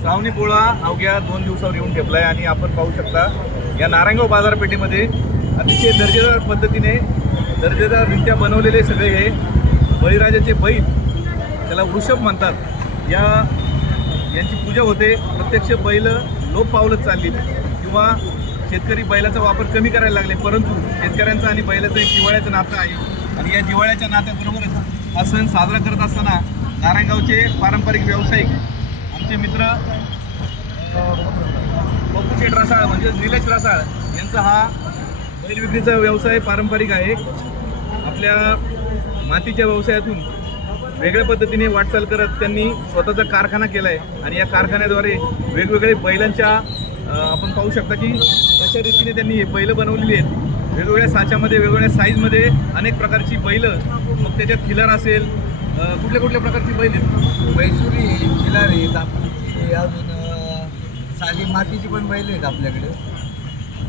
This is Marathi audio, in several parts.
श्रावणी पोळा अवघ्या दोन दिवसावर येऊन ठेपलाय आणि आपण पाहू शकता या नारायणगाव बाजारपेठेमध्ये अतिशय दर्जेदार पद्धतीने दर्जेदाररित्या बनवलेले सगळे हे बळीराजाचे बैल त्याला वृषभ म्हणतात. या यांची पूजा होते प्रत्यक्ष बैल लोप पावलत चालली किंवा शेतकरी बैलाचा वापर कमी करायला लागले परंतु शेतकऱ्यांचं आणि बैलाचं एक दिवाळ्याचं नातं आहे. आणि या दिवाळ्याच्या नात्याबरोबरच हा सण साजरा करत असताना नारायणगावचे पारंपरिक व्यावसायिक आमचे मित्र पप्पू शेठ रसाळ म्हणजे निलेश रसाळ यांचा हा बैल विक्रीचा व्यवसाय पारंपरिक आहे. आपल्या मातीच्या व्यवसायातून वेगळ्या पद्धतीने वाटचाल करत त्यांनी स्वतःचा कारखाना केला आहे आणि या कारखान्याद्वारे वेगवेगळे बैलांच्या आपण पाहू शकता की कशा रीतीने त्यांनी बैलं बनवलेली आहेत. वेगवेगळ्या साच्यामध्ये वेगवेगळ्या साईजमध्ये अनेक प्रकारची बैलं मग त्याच्यात थिलर असेल कुठल्या कुठल्या प्रकारची बैल आहेत? मैसुरी खिलार आहेत आपली अजून साली मातीची पण बैल आहेत आपल्याकडे.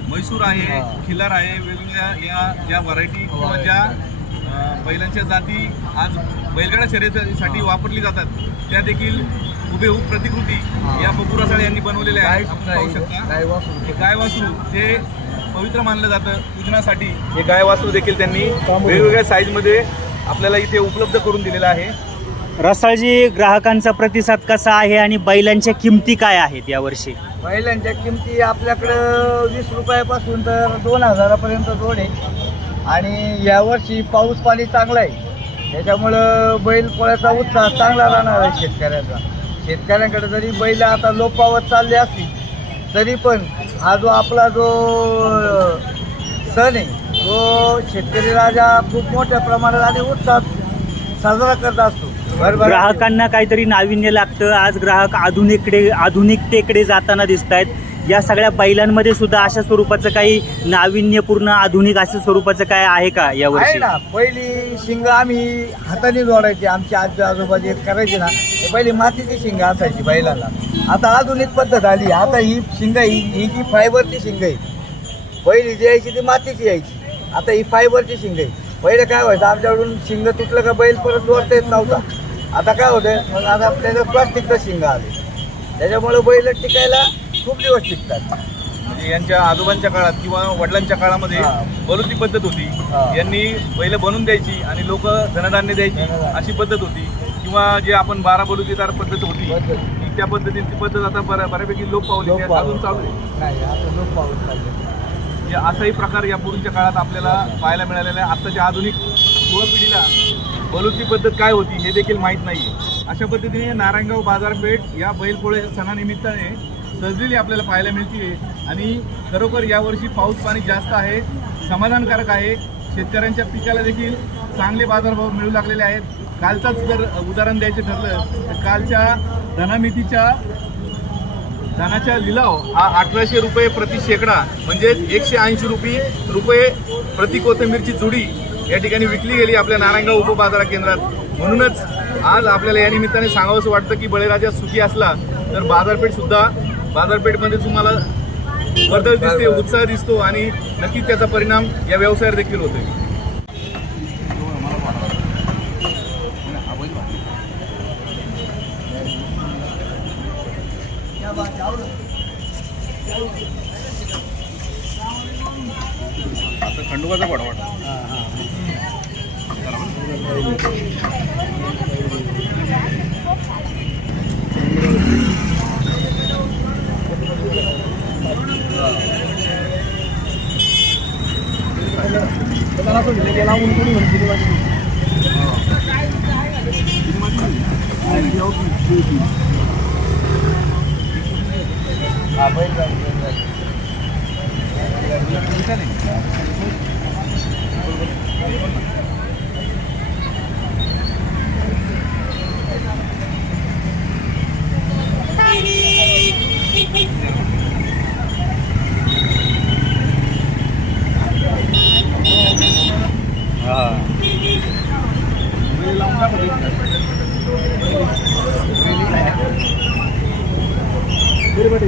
म्हैसूर आहे हा. खिलार आहे वेगवेगळ्या या ज्या व्हरायटी किंवा Variety. ज्या बैलांच्या जाती आज बैलगाडा शर्यतीसाठी वापरली जातात. त्या देखील हुबेहूब प्रतिकृती हा. या बपुरासाळे यांनी बनवलेल्या आहेत. पाहू शकता. गाय वासरू. हे हे पवित्र मानलं जातं पूजनासाठी. हे गाय वासरू देखील त्यांनी वेगवेगळ्या साईजमध्ये आपल्याला इथे उपलब्ध करून दिलेलं आहे. रसाळजी ग्राहकांचा प्रतिसाद कसा आहे आणि बैलांच्या किमती काय आहेत यावर्षी? बैलांच्या किमती आपल्याकडं वीस रुपयापासून तर दोन हजारापर्यंत जोड आहे. आणि यावर्षी पाऊस पाणी चांगलं आहे. त्याच्यामुळं बैल पोळ्याचा उत्साह चांगला राहणार आहे शेतकऱ्याचा. शेतकऱ्यांकडे जरी बैल आता लोप पावत चालले असतील तरी पण हा जो आपला जो सण आहे तो शेतकरी राजा खूप मोठ्या प्रमाणात आणि उत्साहात साजरा करत असतो. भरभराटी. ग्राहकांना काहीतरी नाविन्य लागतं. आज ग्राहक आधुनिकडे आधुनिकतेकडे जाताना दिसत आहेत या सगळ्या बैलांमध्ये सुद्धा अशा स्वरूपाचं काही नाविन्यपूर्ण आधुनिक अशा स्वरूपाचं काय आहे का आहे यावर्षी ना. पहिली शिंग आम्ही हाताने जोडायची. आमची आजी आजोबा जे करायचे ना ते पहिली मातीची शिंग असायची बैलाला. आता आधुनिक पद्धत आली. आता ही शिंग ही ही जी फायबरची शिंग आहे पहिली जी यायची ती मातीची यायची. आता ही फायबरची शिंग आहे. पहिले काय व्हायचं आमच्याकडून शिंग तुटलं का बैल परत जोडता येत नव्हता. आता काय होतं मग आता आपल्याला प्लास्टिकचं शिंग आले त्याच्यामुळे बैल टिकायला खूप दिवस टिकतात. म्हणजे यांच्या आजोबांच्या काळात किंवा वडिलांच्या काळामध्ये. बलुती पद्धत होती. यांनी बैल बनवून द्यायची आणि लोक धनधान्य द्यायची. अशी पद्धत होती. किंवा जे आपण बारा बलुतीदार पद्धत होती त्या पद्धतीने ती पद्धत आता बऱ्या बऱ्यापैकी लोप पावली पावली. अजून चालू आहे. नाही आता लोक चालले म्हणजे असाही प्रकार या पूर्वीच्या काळात आपल्याला पाहायला मिळालेला आहे. आत्ताच्या आधुनिक युवा पिढीला पद्धत काय होती हे देखील माहीत नाही अशा पद्धतीने नारायणगाव बाजारपेठ या बैलपोळे सणानिमित्ताने सजलेली आपल्याला पाहायला मिळते आणि खरोखर यावर्षी पाऊस पाणी जास्त आहे समाधानकारक आहे. शेतकऱ्यांच्या पिकाला देखील चांगले बाजारभाव मिळू लागलेले आहेत. कालचाच जर उदाहरण द्यायचं ठरलं तर कालच्या धनामितीच्या धानाचा लिलाव हा अठराशे रुपये प्रति शेकडा म्हणजेच एकशे ऐंशी रुपये रुपये प्रति कोथिंबीरची जुडी या ठिकाणी विकली गेली आपल्या नारायणगाव उपबाजार केंद्रात. म्हणूनच आज आपल्याला या निमित्ताने सांगावंसं वाटतं की बळीराजा सुखी असला तर बाजारपेठ सुद्धा बाजारपेठमध्ये तुम्हाला वर्दळ दिसते उत्साह दिसतो आणि नक्कीच त्याचा परिणाम या व्यवसायावर देखील होतो खंडोबाचा पडा वाटतं हा बैल बैल बैल திருப்பதி